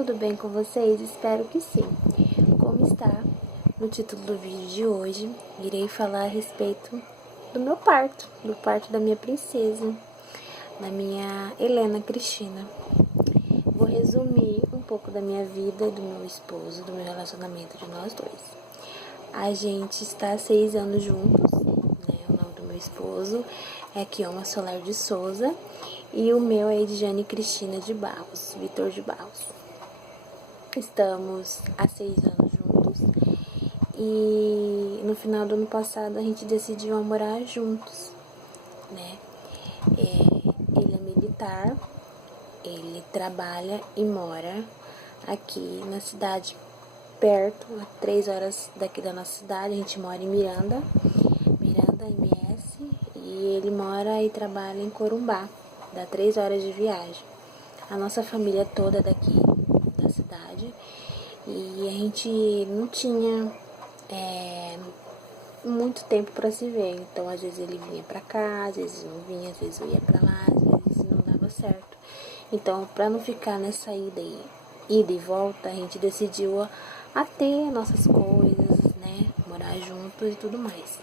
tudo bem com vocês? Espero que sim. Como está no título do vídeo de hoje, irei falar a respeito do meu parto, do parto da minha princesa, da minha Helena Cristina. Vou resumir um pouco da minha vida e do meu esposo, do meu relacionamento de nós dois. A gente está há 6 anos juntos, né? O nome do meu esposo é Kioma Solar de Souza e o meu é Edjane Cristina de Barros, Vitor de Barros. Estamos há 6 anos juntos e no final do ano passado a gente decidiu morar juntos, né? Ele é militar, ele trabalha e mora aqui na cidade, perto, a 3 horas daqui da nossa cidade. A gente mora em Miranda, MS, e ele mora e trabalha em Corumbá, dá 3 horas de viagem. A nossa família toda é daqui da cidade e a gente não tinha muito tempo para se ver, então às vezes ele vinha para cá, às vezes não vinha, às vezes eu ia para lá, às vezes não dava certo. Então, para não ficar nessa ida e volta, a gente decidiu a ter nossas coisas, né, morar juntos e tudo mais.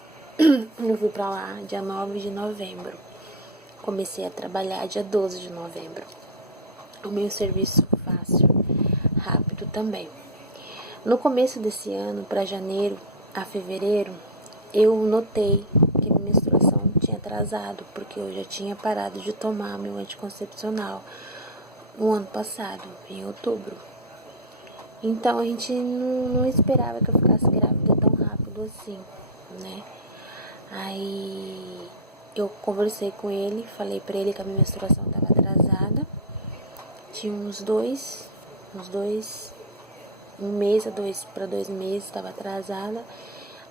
Eu fui para lá dia 9 de novembro, comecei a trabalhar dia 12 de novembro. O meu serviço fácil, rápido também. No começo desse ano, para janeiro a fevereiro, eu notei que minha menstruação tinha atrasado, porque eu já tinha parado de tomar meu anticoncepcional no ano passado, em outubro. Então a gente não esperava que eu ficasse grávida tão rápido assim, né? Aí eu conversei com ele, falei pra ele que a minha menstruação estava atrasada. Tinha um mês a 2 meses, estava atrasada.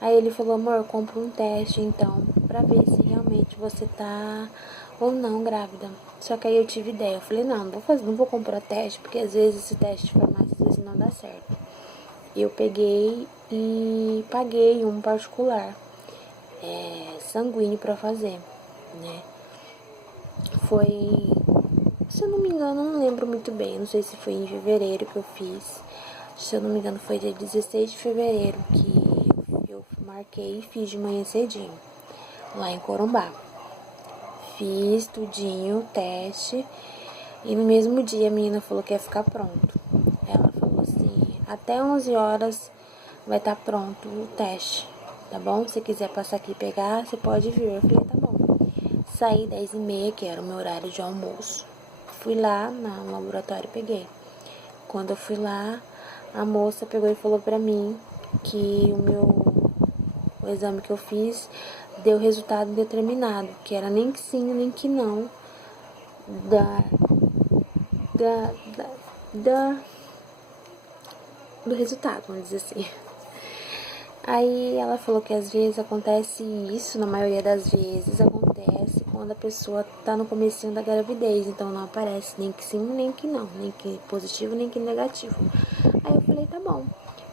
Aí ele falou: amor, compra um teste então, pra ver se realmente você tá ou não grávida. Só que aí eu tive ideia, eu falei: não vou comprar teste, porque às vezes esse teste de farmácia às vezes não dá certo. Eu peguei e paguei um particular, sanguíneo pra fazer, né? Foi, se eu não me engano, não lembro muito bem, não sei se foi em fevereiro que eu fiz. Se eu não me engano, foi dia 16 de fevereiro que eu marquei e fiz de manhã cedinho, lá em Corumbá. Fiz tudinho, o teste, e no mesmo dia a menina falou que ia ficar pronto. Ela falou assim: até 11 horas vai estar pronto o teste, tá bom? Se quiser passar aqui e pegar, você pode vir. Eu falei: tá bom. Saí 10h30, que era o meu horário de almoço. Fui lá no laboratório e peguei. Quando eu fui lá, a moça pegou e falou pra mim que o exame que eu fiz deu resultado indeterminado, que era nem que sim, nem que não da, da, do resultado, vamos dizer assim. Aí ela falou que às vezes acontece isso, na maioria das vezes acontece quando a pessoa tá no comecinho da gravidez, então não aparece nem que sim, nem que não, nem que positivo, nem que negativo. Aí eu falei: tá bom.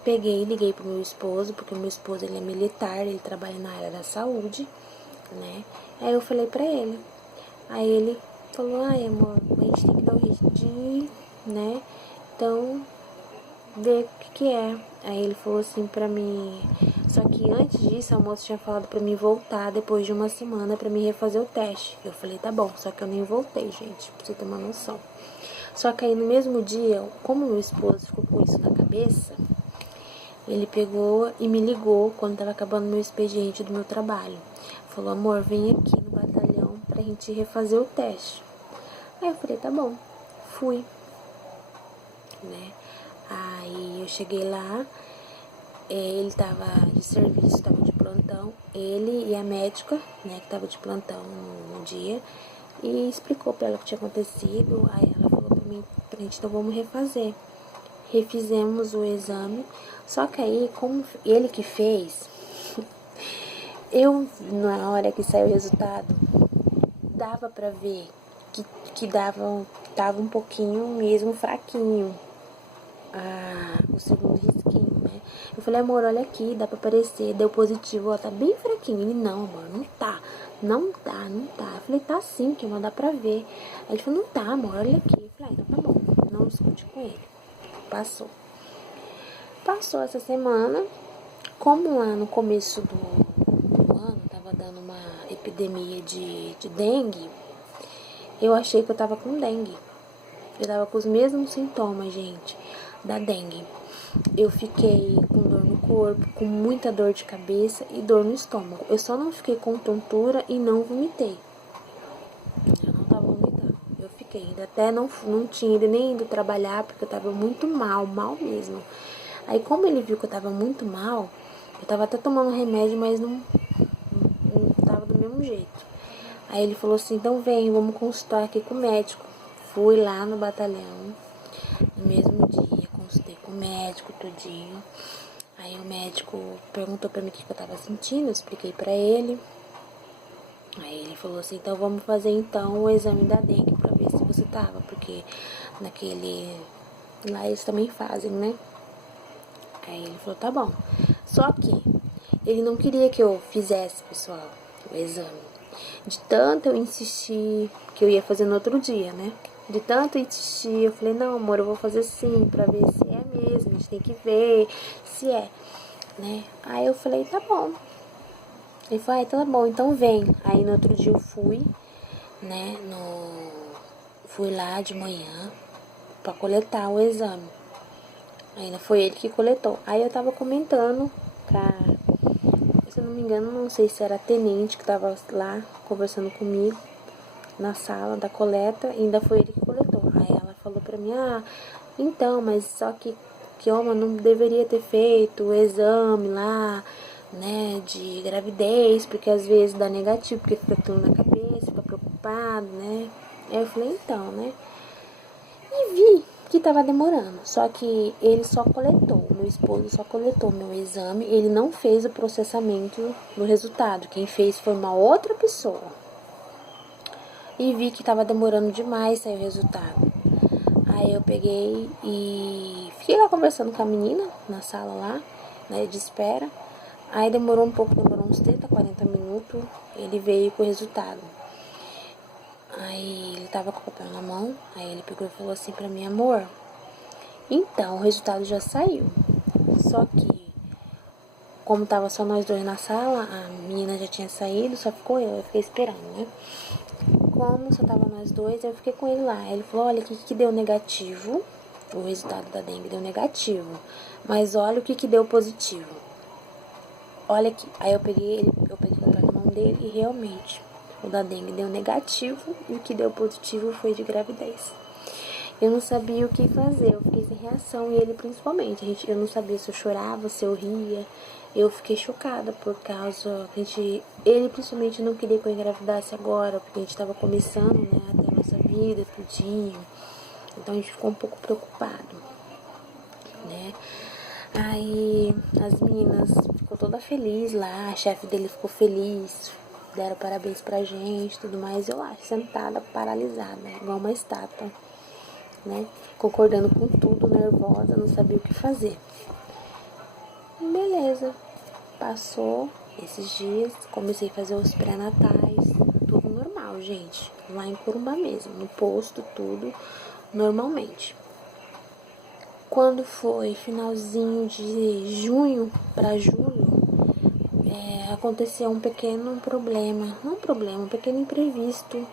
Peguei e liguei pro meu esposo, porque o meu esposo ele é militar, ele trabalha na área da saúde, né? Aí eu falei pra ele. Aí ele falou: ai, amor, a gente tem que dar um jeito de ir, né? Então, ver o que é. Aí ele falou assim pra mim, só que antes disso a moça tinha falado pra mim voltar depois de uma semana pra mim refazer o teste. Eu falei: tá bom, só que eu nem voltei, gente, pra você ter uma noção. Só que aí no mesmo dia, como meu esposo ficou com isso na cabeça, ele pegou e me ligou quando tava acabando meu expediente do meu trabalho. Falou: amor, vem aqui no batalhão pra gente refazer o teste. Aí eu falei: tá bom. Fui, né? Aí eu cheguei lá, ele tava de serviço, tava de plantão, ele e a médica, né, que tava de plantão no dia, e explicou pra ela o que tinha acontecido. Aí ela falou pra mim: pra gente, então vamos refazer. Refizemos o exame, só que aí, como ele que fez, eu, na hora que saiu o resultado, dava pra ver que tava um pouquinho mesmo fraquinho o segundo risquinho, né? Eu falei: amor, olha aqui, dá pra aparecer, deu positivo, ó, tá bem fraquinho. Ele: não, amor, não tá. Eu falei: tá sim, que não dá pra ver. Aí ele falou: não tá, amor, olha aqui. Eu falei: então tá bom, não discute com ele. passou. Passou essa semana, como lá no começo do ano tava dando uma epidemia de dengue, eu achei que eu tava com dengue. Eu tava com os mesmos sintomas, gente, da dengue. Eu fiquei com dor no corpo, com muita dor de cabeça e dor no estômago. Eu só não fiquei com tontura e não vomitei. Eu não tava vomitando. Eu fiquei, ainda até não tinha ido nem ido trabalhar, porque eu tava muito mal mesmo. Aí como ele viu que eu tava muito mal, eu tava até tomando remédio, mas não tava do mesmo jeito. Aí ele falou assim, então vem, vamos consultar aqui com o médico. Fui lá no batalhão, no mesmo dia, consultei com o médico, tudinho. Aí o médico perguntou pra mim o que eu tava sentindo, eu expliquei pra ele. Aí ele falou assim, então vamos fazer então o exame da dengue pra ver se você tava, porque naquele... lá eles também fazem, né? Aí ele falou, tá bom. Só que ele não queria que eu fizesse, pessoal, o exame. De tanto eu insistir, que eu ia fazer no outro dia, né? De tanto insistir, eu falei, não, amor, eu vou fazer sim, pra ver se é mesmo, a gente tem que ver se é, né? Aí eu falei, tá bom. Ele falou, então tá bom, então vem. Aí no outro dia eu fui, né, fui lá de manhã pra coletar o exame. Ainda foi ele que coletou. Aí eu tava comentando, cara, se eu não me engano, não sei se era a tenente que tava lá conversando comigo na sala da coleta, ainda foi ele que coletou. Aí ela falou pra mim, então, mas só que homem não deveria ter feito o exame lá, né, de gravidez, porque às vezes dá negativo, porque fica tudo na cabeça, fica preocupado, né. Aí eu falei, então, né, e vi que tava demorando, só que ele só coletou, meu esposo só coletou meu exame, ele não fez o processamento do resultado, quem fez foi uma outra pessoa. E vi que tava demorando demais sair o resultado. Aí eu peguei e fiquei lá conversando com a menina na sala lá, né, de espera. Aí demorou um pouco, demorou uns 30, 40 minutos, ele veio com o resultado. Aí ele tava com o papel na mão, aí ele pegou e falou assim pra mim, amor, então, o resultado já saiu. Só que, como tava só nós dois na sala, a menina já tinha saído, só ficou eu fiquei esperando, né? Como só tava nós dois, eu fiquei com ele lá. Ele falou, olha, o que deu negativo? O resultado da dengue deu negativo. Mas olha o que deu positivo. Olha aqui. Aí eu peguei o papel na mão dele e realmente o da dengue deu negativo e o que deu positivo foi de gravidez. Eu não sabia o que fazer, eu fiquei sem reação e ele principalmente. Eu não sabia se eu chorava, se eu ria. Eu fiquei chocada por causa que ele principalmente não queria que eu engravidasse agora, porque a gente estava começando, né, a ter a nossa vida, tudinho. Então a gente ficou um pouco preocupado, né. Aí as meninas ficou toda feliz lá, a chefe dele ficou feliz, deram parabéns pra gente, tudo mais. Eu lá, sentada, paralisada, igual uma estátua, né, concordando com tudo, nervosa, não sabia o que fazer. Beleza, passou esses dias, comecei a fazer os pré-natais, tudo normal, gente, lá em Corumbá mesmo, no posto, tudo normalmente. Quando foi finalzinho de junho para julho, aconteceu um pequeno problema, não um problema, um pequeno imprevisto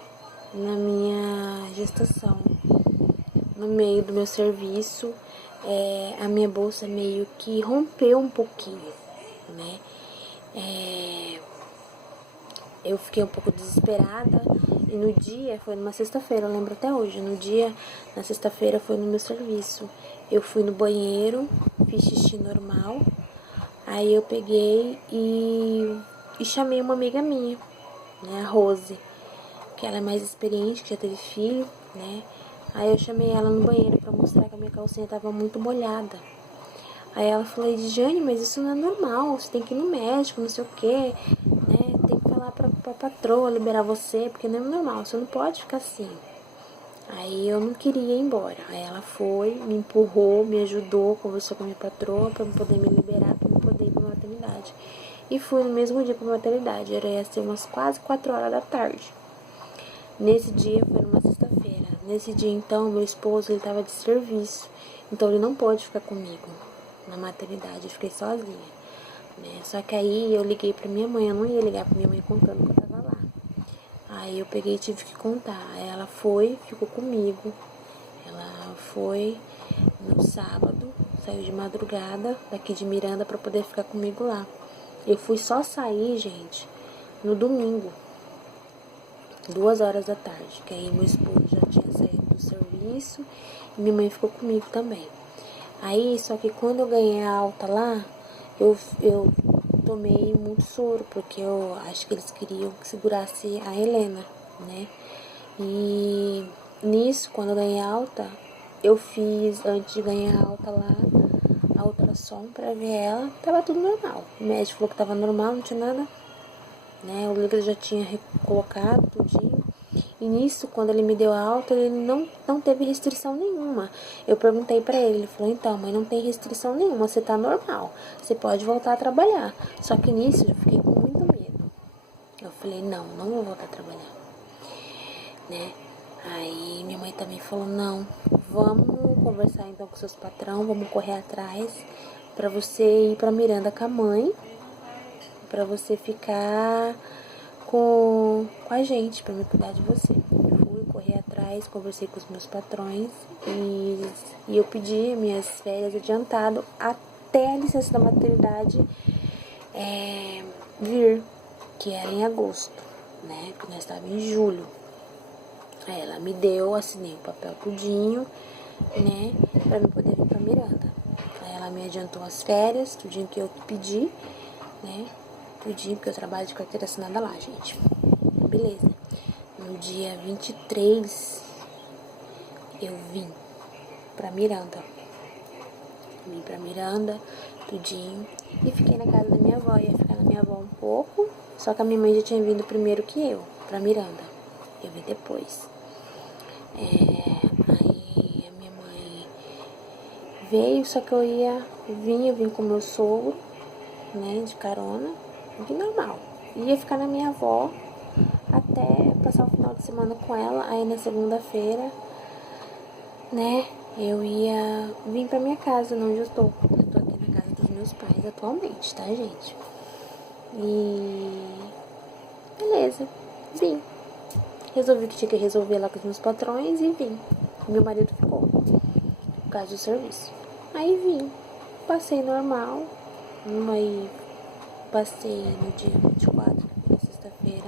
na minha gestação. No meio do meu serviço, a minha bolsa meio que rompeu um pouquinho, né? Eu fiquei um pouco desesperada e no dia, foi numa sexta-feira, eu lembro até hoje, na sexta-feira foi no meu serviço. Eu fui no banheiro, fiz xixi normal, aí eu peguei e chamei uma amiga minha, né, a Rose, que ela é mais experiente, que já teve filho, né? Aí eu chamei ela no banheiro pra mostrar que a minha calcinha tava muito molhada. Aí ela falou, Jane, mas isso não é normal, você tem que ir no médico, não sei o quê, né? Tem que falar pra patroa liberar você, porque não é normal, você não pode ficar assim. Aí eu não queria ir embora. Aí ela foi, me empurrou, me ajudou, conversou com a minha patroa pra poder me liberar, pra eu poder ir pra maternidade. E fui no mesmo dia pra maternidade, ia ser umas quase 4 horas da tarde. Nesse dia foi numa sexta-feira. Nesse dia, então, meu esposo, ele tava de serviço. Então, ele não pôde ficar comigo na maternidade. Eu fiquei sozinha, né? Só que aí, eu liguei pra minha mãe. Eu não ia ligar pra minha mãe contando que eu tava lá. Aí, eu peguei e tive que contar. Aí, ela foi, ficou comigo. Ela foi no sábado, saiu de madrugada daqui de Miranda pra poder ficar comigo lá. Eu fui só sair, gente, no domingo, 2 horas da tarde, que aí meu esposo já tinha saído do serviço e minha mãe ficou comigo também. Aí, só que quando eu ganhei a alta lá, eu tomei muito soro, porque eu acho que eles queriam que segurasse a Helena, né? E nisso, quando eu ganhei a alta, eu fiz, antes de ganhar a alta lá, a ultrassom pra ver ela, tava tudo normal. O médico falou que tava normal, não tinha nada, né? O líquido já tinha recolocado tudinho. E nisso, quando ele me deu a alta, ele não teve restrição nenhuma. Eu perguntei pra ele, ele falou, então, mãe, não tem restrição nenhuma, você tá normal, você pode voltar a trabalhar. Só que nisso, eu fiquei com muito medo. Eu falei, não vou voltar a trabalhar, né? Aí minha mãe também falou, não, vamos conversar então com seus patrão, vamos correr atrás pra você ir pra Miranda com a mãe, pra você ficar com a gente, pra me cuidar de você. Fui correr atrás, conversei com os meus patrões e eu pedi minhas férias adiantado até a licença da maternidade vir, que era em agosto, né? Porque nós estávamos em julho. Aí ela me deu, assinei o papel tudinho, né, pra eu poder vir pra Miranda. Aí ela me adiantou as férias, tudinho que eu pedi, né, tudinho, porque eu trabalho de carteira assinada lá, gente. Beleza. No dia 23, eu vim pra Miranda. Vim pra Miranda, tudinho, e fiquei na casa da minha avó. Ia ficar na minha avó um pouco, só que a minha mãe já tinha vindo primeiro que eu, pra Miranda. Eu vim depois. Aí a minha mãe veio, só que eu vim com meu sogro, né, de carona, vim normal. Ia ficar na minha avó até passar o final de semana com ela. Aí na segunda-feira, né, eu ia vir pra minha casa, onde eu estou. Eu tô aqui na casa dos meus pais atualmente, tá, gente? E beleza, vim. Resolvi que tinha que resolver lá com os meus patrões e vim. Meu marido ficou, por causa do serviço. Aí vim, passei normal, aí passei no dia 24, na sexta-feira,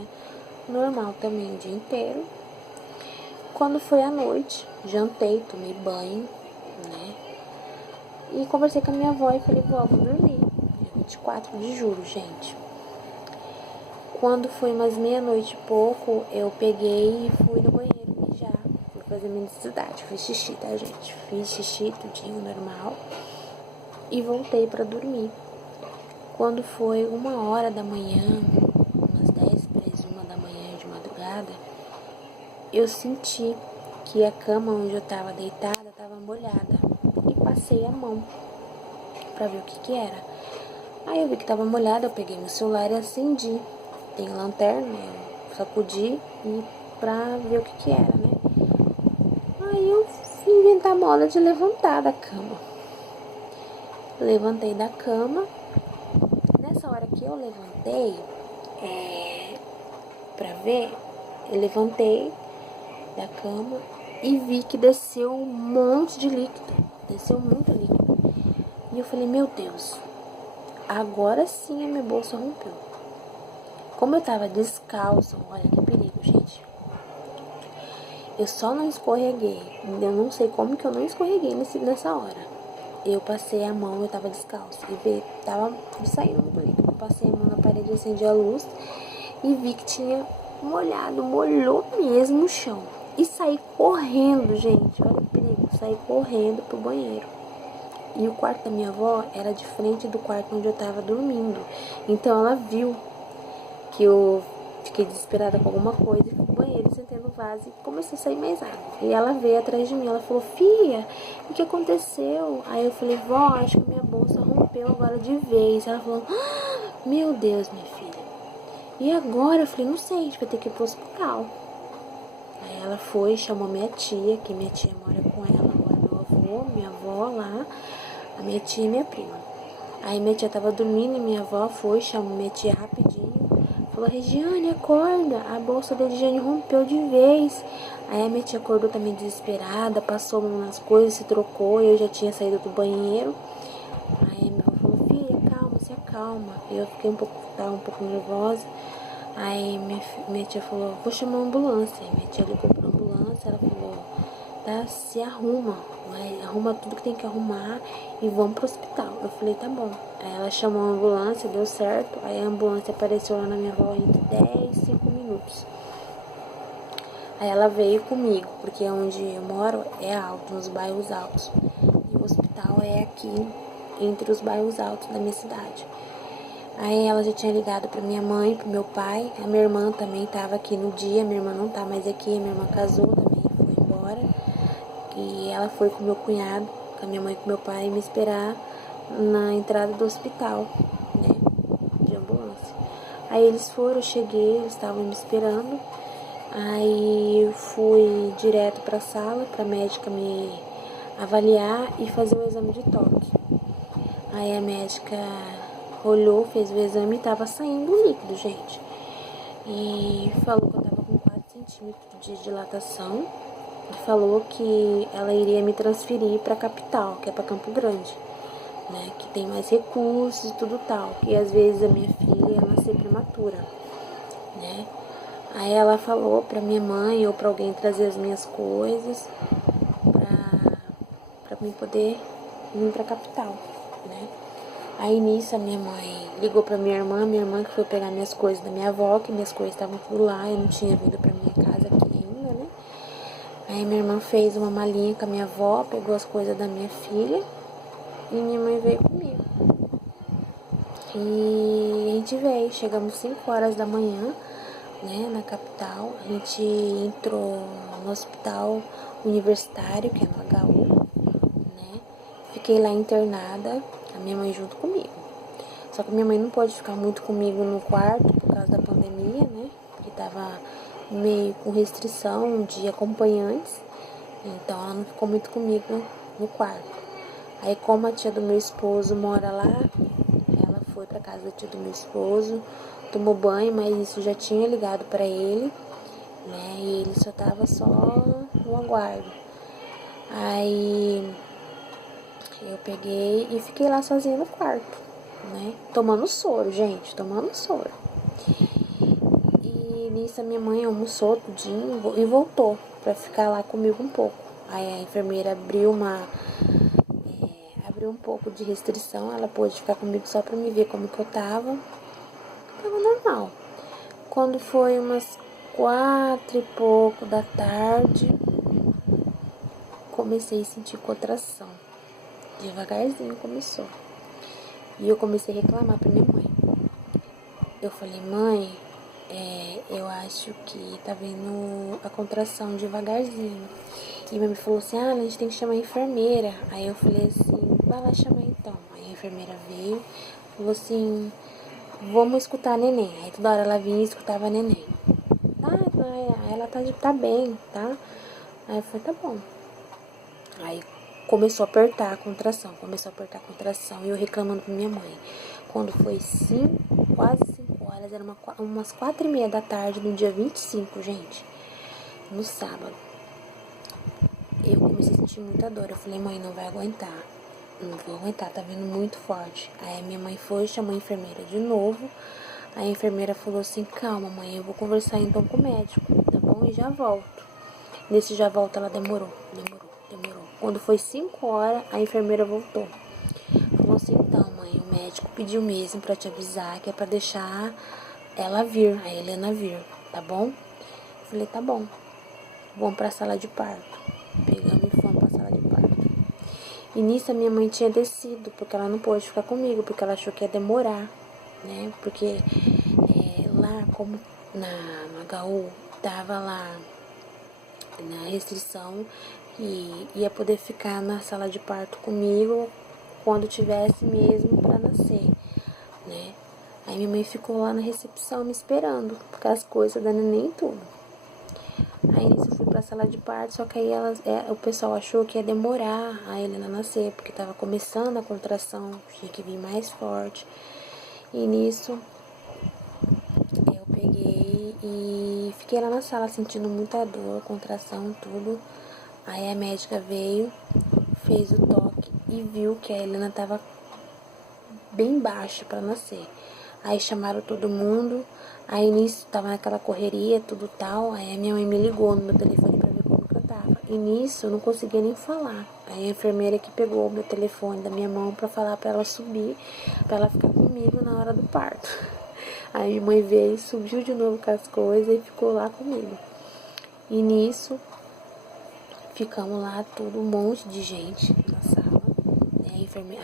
normal também o dia inteiro. Quando foi à noite, jantei, tomei banho, né? E conversei com a minha avó e falei, vó, vou dormir. Dia 24 de julho, gente. Quando foi umas meia-noite e pouco, eu peguei e fui no banheiro mijar. Fui fazer minha necessidade. Fiz xixi, tá, gente? Fiz xixi, tudinho, normal. E voltei pra dormir. Quando foi 1 hora da manhã, umas 10 para as 1 da manhã de madrugada, eu senti que a cama onde eu tava deitada tava molhada. E passei a mão pra ver o que era. Aí eu vi que tava molhada, eu peguei meu celular e acendi. Tem lanterna, eu sacudi e pra ver o que era, né? Aí eu fui inventar a moda de levantar da cama. Levantei da cama. Nessa hora que eu levantei, pra ver, eu levantei da cama e vi que desceu um monte de líquido. Desceu muito líquido. E eu falei, meu Deus, agora sim a minha bolsa rompeu. Como eu tava descalço, olha que perigo, gente. Eu só não escorreguei. Eu não sei como que eu não escorreguei nessa hora. Eu passei a mão, eu tava descalço. E tava saindo muito líquido. Eu passei a mão na parede, acendi a luz e vi que tinha molhou mesmo o chão. E saí correndo, gente. Olha o perigo. Saí correndo pro banheiro. E o quarto da minha avó era de frente do quarto onde eu tava dormindo. Então ela viu que eu fiquei desesperada com alguma coisa, fui pro banheiro, sentei no vaso e comecei a sair mais água. E ela veio atrás de mim, ela falou, filha, o que aconteceu? Aí eu falei, vó, acho que minha bolsa rompeu agora de vez. Ela falou, meu Deus, minha filha. E agora? Eu falei, não sei, a gente vai ter que ir pro hospital. Aí ela foi, chamou minha tia, que minha tia mora com ela, agora meu avô, minha avó lá, a minha tia e minha prima. Aí minha tia tava dormindo e minha avó foi, chamou minha tia rapidinho, falou, Regiane, acorda, a bolsa da Regiane rompeu de vez. Aí a minha tia acordou também desesperada, passou a mão nas coisas, se trocou, eu já tinha saído do banheiro. Aí minha avó falou, filha, calma, se acalma. Eu fiquei tava um pouco nervosa. Aí minha tia falou, vou chamar uma ambulância. Aí minha tia ligou pra ambulância, ela falou, tá, se arruma, arruma tudo que tem que arrumar e vamos pro hospital. Eu falei, tá bom. Aí ela chamou a ambulância, deu certo. Aí a ambulância apareceu lá na minha avó entre 10 e 5 minutos. Aí ela veio comigo, porque onde eu moro é alto, nos bairros altos. E o hospital é aqui, entre os bairros altos da minha cidade. Aí ela já tinha ligado pra minha mãe, pro meu pai. A minha irmã também tava aqui no dia. Minha irmã não tá mais aqui. A minha irmã casou também, foi embora. E ela foi com meu cunhado, com a minha mãe e com meu pai, me esperar na entrada do hospital, né? De ambulância. Aí eles foram, eu cheguei, eles estavam me esperando. Aí eu fui direto pra sala, pra médica me avaliar e fazer o exame de toque. Aí a médica olhou, fez o exame e tava saindo líquido, gente. E falou que eu tava com 4 centímetros de dilatação. E falou que ela iria me transferir pra capital, que é pra Campo Grande, né? Que tem mais recursos e tudo tal. Que às vezes a minha filha ia nascer prematura, né? Aí ela falou pra minha mãe ou pra alguém trazer as minhas coisas pra mim poder vir pra capital, né? Aí nisso a minha mãe ligou pra minha irmã que foi pegar minhas coisas da minha avó, que minhas coisas estavam tudo lá, eu não tinha vindo pra minha casa aqui ainda, né? Aí minha irmã fez uma malinha com a minha avó, pegou as coisas da minha filha e minha mãe veio comigo. E a gente veio, chegamos 5 horas da manhã, né, na capital. A gente entrou no hospital universitário, que é no HU, né? Fiquei lá internada, a minha mãe junto comigo. Só que minha mãe não pôde ficar muito comigo no quarto por causa da pandemia, né? Porque tava meio com restrição de acompanhantes. Então ela não ficou muito comigo no quarto. Aí como a tia do meu esposo mora lá, ela foi pra casa da tia do meu esposo, tomou banho, mas isso já tinha ligado pra ele, né? E ele só tava só no aguardo. Aí eu peguei e fiquei lá sozinha no quarto, né? Tomando soro, gente, tomando soro. E nisso a minha mãe almoçou tudinho e voltou pra ficar lá comigo um pouco. Aí a enfermeira abriu um pouco de restrição, ela pôde ficar comigo só pra me ver como que eu tava. Tava normal. Quando foi umas 4 e pouco da tarde, comecei a sentir contração. Devagarzinho começou. E eu comecei a reclamar pra minha mãe. Eu falei, mãe, eu acho que tá vindo a contração devagarzinho. E minha mãe falou assim, a gente tem que chamar a enfermeira. Aí eu falei assim, vai lá chamar então. Aí a enfermeira veio, falou assim, vamos escutar a neném. Aí toda hora ela vinha e escutava a neném. Ela tá bem, tá? Aí eu falei, tá bom. Aí começou a apertar a contração, e eu reclamando pra minha mãe. Quando foi quase 5 horas, era umas 4:30 da tarde, no dia 25, gente, no sábado. Eu comecei a sentir muita dor. Eu falei, mãe, não vai aguentar. Não vou aguentar, tá vindo muito forte. Aí a minha mãe foi, chamou a enfermeira de novo. Aí a enfermeira falou assim, calma, mãe, eu vou conversar então com o médico, tá bom? E já volto. Nesse já volto, ela demorou. Quando foi 5 horas, a enfermeira voltou. Falou assim, então, mãe, o médico pediu mesmo pra te avisar que é pra deixar ela vir, a Helena vir, tá bom? Falei, tá bom. Vamos pra sala de parto. Pegamos e fomos pra sala de parto. E nisso a minha mãe tinha descido, porque ela não pôde ficar comigo, porque ela achou que ia demorar, né? Porque lá, como no HU, tava lá na restrição e ia poder ficar na sala de parto comigo quando tivesse mesmo pra nascer, né? Aí minha mãe ficou lá na recepção me esperando, com as coisas da neném e tudo. Aí nisso pra sala de parto, só que aí o pessoal achou que ia demorar a Helena nascer, porque tava começando a contração, tinha que vir mais forte. E nisso, eu peguei e fiquei lá na sala sentindo muita dor, contração, tudo. Aí a médica veio, fez o toque e viu que a Helena tava bem baixa pra nascer. Aí chamaram todo mundo, aí nisso tava naquela correria, tudo tal. Aí a minha mãe me ligou no meu telefone pra ver como que eu tava. E nisso eu não conseguia nem falar. Aí a enfermeira que pegou o meu telefone da minha mão pra falar pra ela subir, pra ela ficar comigo na hora do parto. Aí minha mãe veio, subiu de novo com as coisas e ficou lá comigo. E nisso, ficamos lá, todo um monte de gente na sala.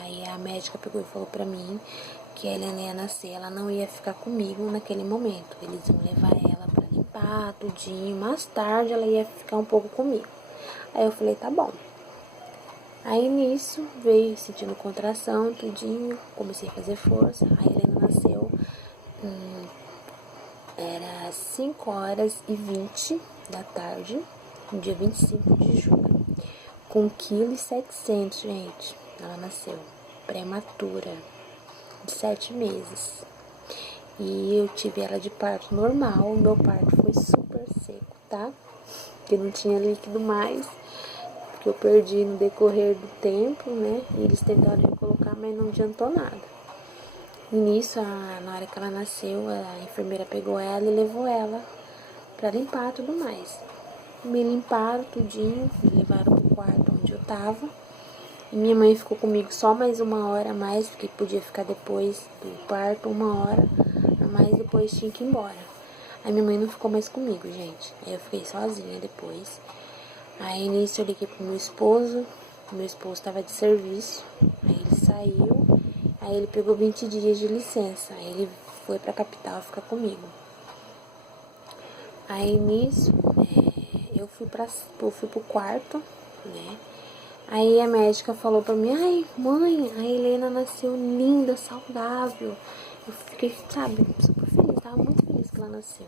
Aí a médica pegou e falou pra mim que a Helena ia nascer, ela não ia ficar comigo naquele momento. Eles iam levar ela pra limpar, tudinho. Mais tarde ela ia ficar um pouco comigo. Aí eu falei, tá bom. Aí nisso, veio sentindo contração, tudinho. Comecei a fazer força. A Helena nasceu. Era 5h20 da tarde, no dia 25 de julho, com 1,7 kg, gente. Ela nasceu prematura, de 7 meses. E eu tive ela de parto normal. O meu parto foi super seco, tá? Porque não tinha líquido mais, porque eu perdi no decorrer do tempo, né? E eles tentaram recolocar, mas não adiantou nada. E nisso, na hora que ela nasceu, a enfermeira pegou ela e levou ela pra limpar tudo mais. Me limparam tudinho, me levaram pro quarto onde eu tava. E minha mãe ficou comigo só mais 1 hora a mais, porque podia ficar depois do parto 1 hora a mais, depois tinha que ir embora. Aí minha mãe não ficou mais comigo, gente. Aí eu fiquei sozinha depois. Aí nisso eu liguei pro meu esposo tava de serviço, aí ele saiu. Aí ele pegou 20 dias de licença, aí ele foi pra capital ficar comigo. Aí nisso, eu fui pro quarto, né? Aí a médica falou pra mim, ai mãe, a Helena nasceu linda, saudável. Eu fiquei, sabe, super feliz, tava muito feliz que ela nasceu.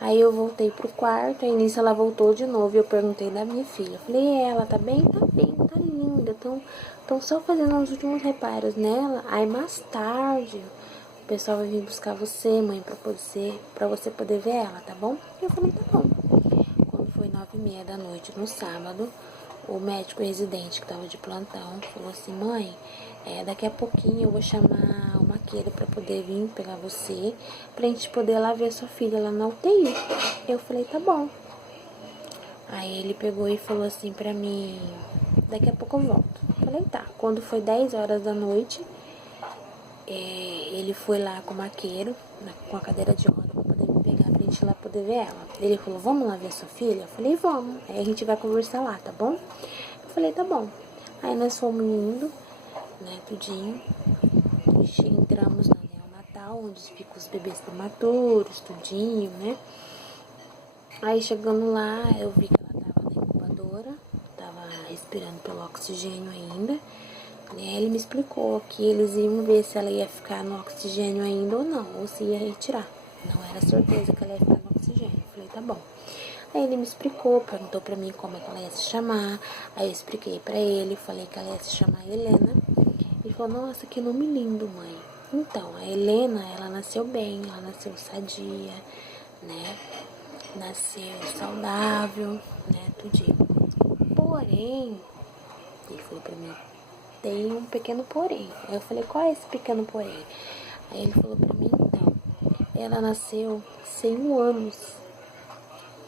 Aí eu voltei pro quarto, aí nisso ela voltou de novo e eu perguntei da minha filha. Falei, ela tá bem? Tá bem, tá linda. Tão só fazendo os últimos reparos nela. Aí mais tarde o pessoal vai vir buscar você, mãe, pra você poder ver ela, tá bom? E eu falei, tá bom. Quando foi 9h30 da noite, no sábado, o médico residente que tava de plantão falou assim, mãe, daqui a pouquinho eu vou chamar o maqueiro pra poder vir pegar você, pra gente poder ir lá ver a sua filha lá na UTI. Eu falei, tá bom. Aí ele pegou e falou assim pra mim, daqui a pouco eu volto. Eu falei, tá. Quando foi 10 horas da noite, ele foi lá com o maqueiro, com a cadeira de roda, pra poder me pegar, pra gente ir lá poder ver ela. Ele falou, vamos lá ver a sua filha? Eu falei, vamos. Aí a gente vai conversar lá, tá bom? Eu falei, tá bom. Aí nós fomos indo, né, tudinho. Entramos na neonatal, onde ficam os bebês prematuros, tudinho, né? Aí chegando lá, eu vi que ela tava na incubadora, tava respirando pelo oxigênio ainda. Ele me explicou que eles iam ver se ela ia ficar no oxigênio ainda ou não, ou se ia retirar. Não era certeza que ela ia ficar no oxigênio. Eu falei, tá bom. Aí ele me explicou, perguntou pra mim como é que ela ia se chamar. Aí eu expliquei pra ele, falei que ela ia se chamar Helena. Ele falou, nossa, que nome lindo, mãe. Então, a Helena, ela nasceu bem, ela nasceu sadia, né? Nasceu saudável, né? Tudinho. Porém, ele falou pra mim, tem um pequeno porém. Aí eu falei, qual é esse pequeno porém? Aí ele falou pra mim, então, ela nasceu 100 anos.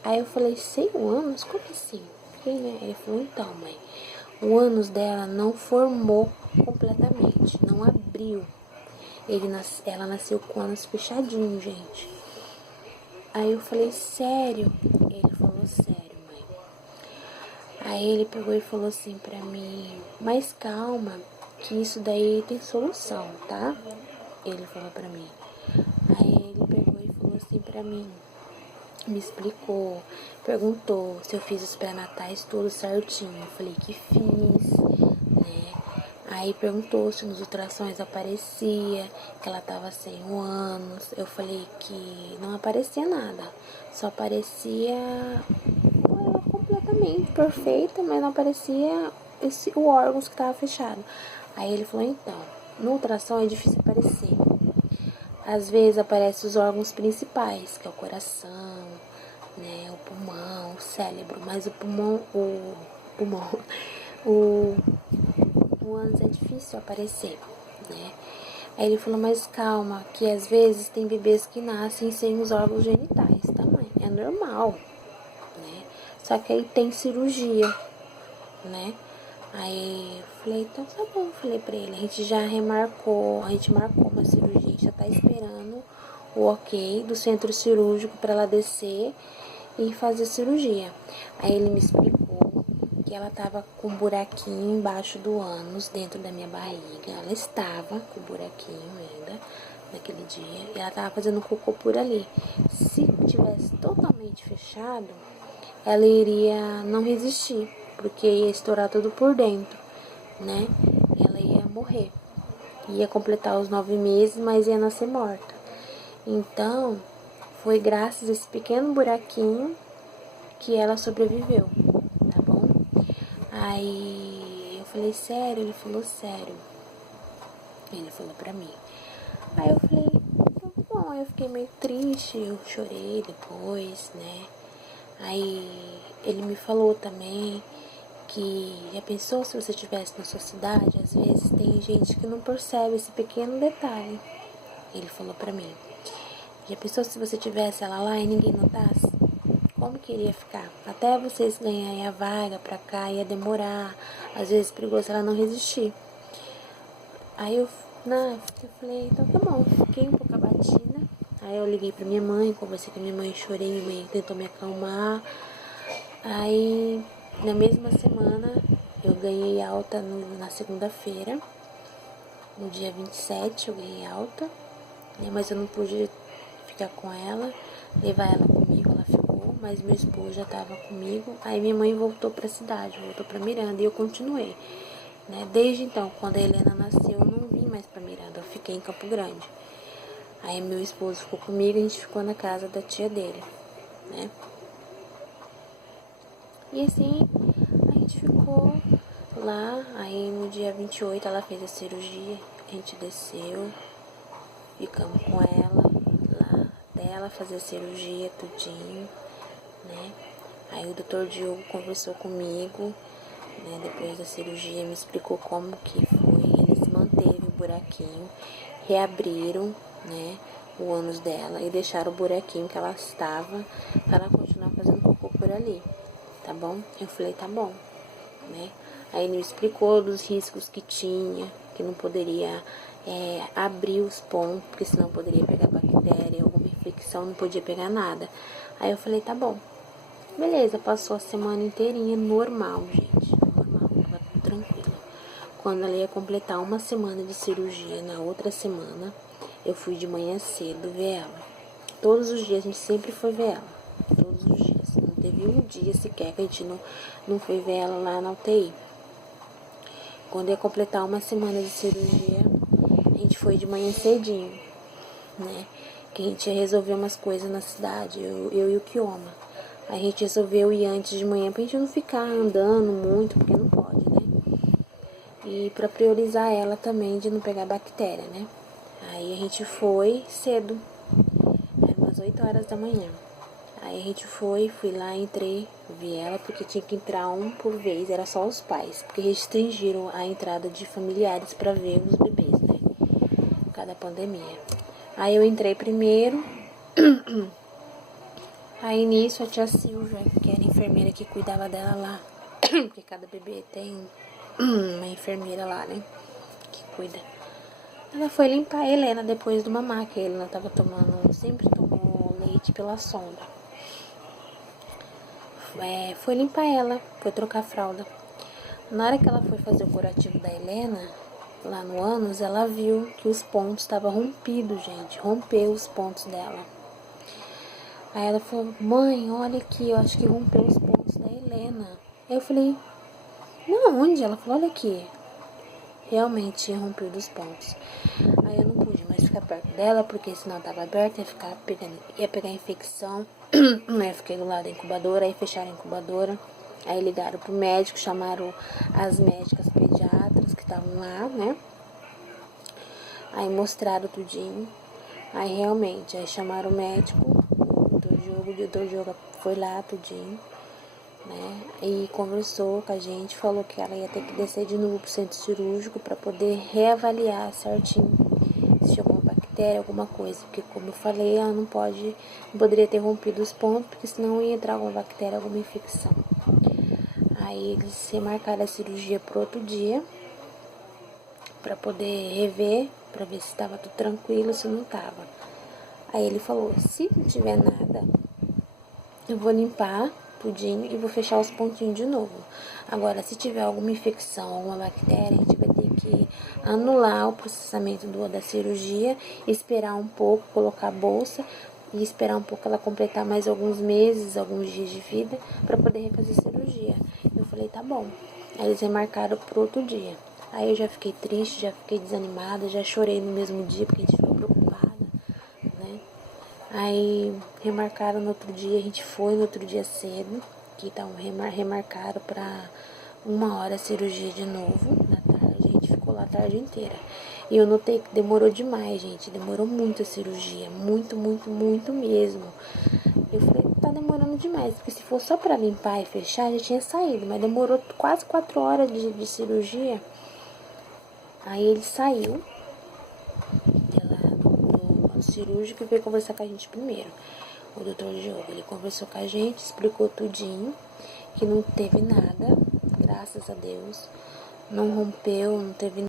Aí eu falei, 100 anos? Como assim? Fiquei, né? Ele falou, então, mãe, o ânus dela não formou completamente, não abriu. Ela nasceu com o ânus fechadinho, gente. Aí eu falei, sério? Ele falou, sério, mãe. Aí ele pegou e falou assim pra mim, mas calma, que isso daí tem solução, tá? Ele falou pra mim. Aí ele pegou e falou assim pra mim, me explicou, perguntou se eu fiz os pré-natais tudo certinho. Eu falei que fiz, né? Aí perguntou se nos ultrassons aparecia que ela tava sem o ânus. Eu falei que não aparecia nada, só aparecia totalmente perfeita, mas não aparecia o órgão que estava fechado. Aí ele falou, então, no ultrassom é difícil aparecer. Às vezes aparecem os órgãos principais, que é o coração, né, o pulmão, o cérebro, mas o ânus é difícil aparecer, né? Aí ele falou, mas calma, que às vezes tem bebês que nascem sem os órgãos genitais também, é normal, né? Só que aí tem cirurgia, né? Aí eu falei, então tá bom, falei pra ele, a gente marcou uma cirurgia, a gente já tá esperando o ok do centro cirúrgico pra ela descer e fazer cirurgia. Aí ele me explicou que ela tava com um buraquinho embaixo do ânus, dentro da minha barriga. Ela estava com o buraquinho ainda, naquele dia, e ela tava fazendo cocô por ali. Se tivesse totalmente fechado, ela iria não resistir, porque ia estourar tudo por dentro, né? Ela ia morrer. Ia completar os 9 meses, mas ia nascer morta. Então, foi graças a esse pequeno buraquinho que ela sobreviveu, tá bom? Aí eu falei, sério? Ele falou, sério. Ele falou pra mim. Aí eu falei, então, bom, eu fiquei meio triste, eu chorei depois, né? Aí ele me falou também que já pensou se você estivesse na sua cidade, às vezes tem gente que não percebe esse pequeno detalhe. Ele falou pra mim, já pensou se você tivesse ela lá e ninguém notasse? Como que iria ficar? Até vocês ganharem a vaga pra cá ia demorar, às vezes perigoso ela não resistir. Aí eu falei, então tá bom, fiquei um pouco abatida. Aí eu liguei pra minha mãe, conversei com a minha mãe, chorei, minha mãe tentou me acalmar. Aí, na mesma semana, eu ganhei alta na segunda-feira. No dia 27 eu ganhei alta, né? Mas eu não pude ficar com ela, levar ela comigo, ela ficou, mas meu esposo já estava comigo. Aí minha mãe voltou para a cidade, voltou para Miranda e eu continuei, né? Desde então, quando a Helena nasceu, eu não vim mais para Miranda, eu fiquei em Campo Grande. Aí meu esposo ficou comigo, a gente ficou na casa da tia dele, né? E assim, a gente ficou lá, aí no dia 28 ela fez a cirurgia, a gente desceu, ficamos com ela lá, até ela fazer a cirurgia, tudinho, né? Aí o doutor Diogo conversou comigo, né? Depois da cirurgia, me explicou como que foi, eles manteve o buraquinho, reabriram, né? O ânus dela e deixaram o buraquinho que ela estava para ela continuar fazendo cocô por ali. Tá bom? Eu falei, tá bom, né? Aí ele me explicou dos riscos que tinha, que não poderia abrir os pontos, porque senão poderia pegar bactéria, alguma infecção, não podia pegar nada. Aí eu falei, tá bom. Beleza, passou a semana inteirinha, normal, gente, normal, tava tudo tranquilo. Quando ela ia completar uma semana de cirurgia, na outra semana, eu fui de manhã cedo ver ela. Todos os dias a gente sempre foi ver ela, todos os dias. Não teve um dia sequer que a gente não foi ver ela lá na UTI. Quando ia completar uma semana de cirurgia, a gente foi de manhã cedinho, né? Que a gente ia resolver umas coisas na cidade, eu e o Kioma. A gente resolveu ir antes de manhã pra gente não ficar andando muito, porque não pode, né? E pra priorizar ela também de não pegar bactéria, né? Aí a gente foi cedo, era umas 8 horas da manhã. Aí a gente fui lá, entrei, vi ela, porque tinha que entrar um por vez, era só os pais, porque restringiram a entrada de familiares pra ver os bebês, né? Cada pandemia. Aí eu entrei primeiro, aí nisso a tia Silvia, que era a enfermeira que cuidava dela lá, porque cada bebê tem uma enfermeira lá, né? Que cuida. Ela foi limpar a Helena depois do mamar, que a Helena tava tomando, sempre tomou leite pela sonda. Foi limpar ela, foi trocar a fralda. Na hora que ela foi fazer o curativo da Helena, lá no ânus, ela viu que os pontos estavam rompidos, gente. Rompeu os pontos dela. Aí ela falou, mãe, olha aqui, eu acho que rompeu os pontos da Helena. Aí eu falei, não, onde? Ela falou, olha aqui. Realmente tinha rompido os pontos. Aí eu não pude mais ficar perto dela, porque senão tava aberta, ia pegar infecção. Aí eu fiquei do lado da incubadora, aí fecharam a incubadora. Aí ligaram pro médico, chamaram as médicas pediatras que estavam lá, né? Aí mostraram tudinho. Aí realmente, aí chamaram o médico, o doutor Diogo foi lá tudinho, né? E conversou com a gente, falou que ela ia ter que descer de novo pro centro cirúrgico para poder reavaliar certinho se tinha alguma bactéria, alguma coisa. Porque como eu falei, ela não poderia ter rompido os pontos, porque senão ia entrar alguma bactéria, alguma infecção. Aí eles remarcaram a cirurgia pro outro dia, para poder rever, para ver se estava tudo tranquilo, se não tava. Aí ele falou, se não tiver nada, eu vou limpar tudinho e vou fechar os pontinhos de novo. Agora, se tiver alguma infecção, alguma bactéria, a gente vai ter que anular o processamento da cirurgia, esperar um pouco, colocar a bolsa e esperar um pouco ela completar mais alguns meses, alguns dias de vida, para poder refazer a cirurgia. Eu falei, tá bom. Aí eles remarcaram pro outro dia. Aí eu já fiquei triste, já fiquei desanimada, já chorei no mesmo dia, porque a gente ficou preocupada, né? Aí remarcaram no outro dia, a gente foi no outro dia cedo, que então remarcaram para 1 hora a cirurgia de novo, na tarde, a gente ficou lá a tarde inteira. E eu notei que demorou demais, gente, demorou muito a cirurgia, muito, muito, muito mesmo. Eu falei, tá demorando demais, porque se for só para limpar e fechar, já tinha saído, mas demorou quase 4 horas de cirurgia. Aí ele saiu de lá do cirúrgico e veio conversar com a gente primeiro. O doutor Diogo, ele conversou com a gente, explicou tudinho, que não teve nada, graças a Deus, não rompeu, não teve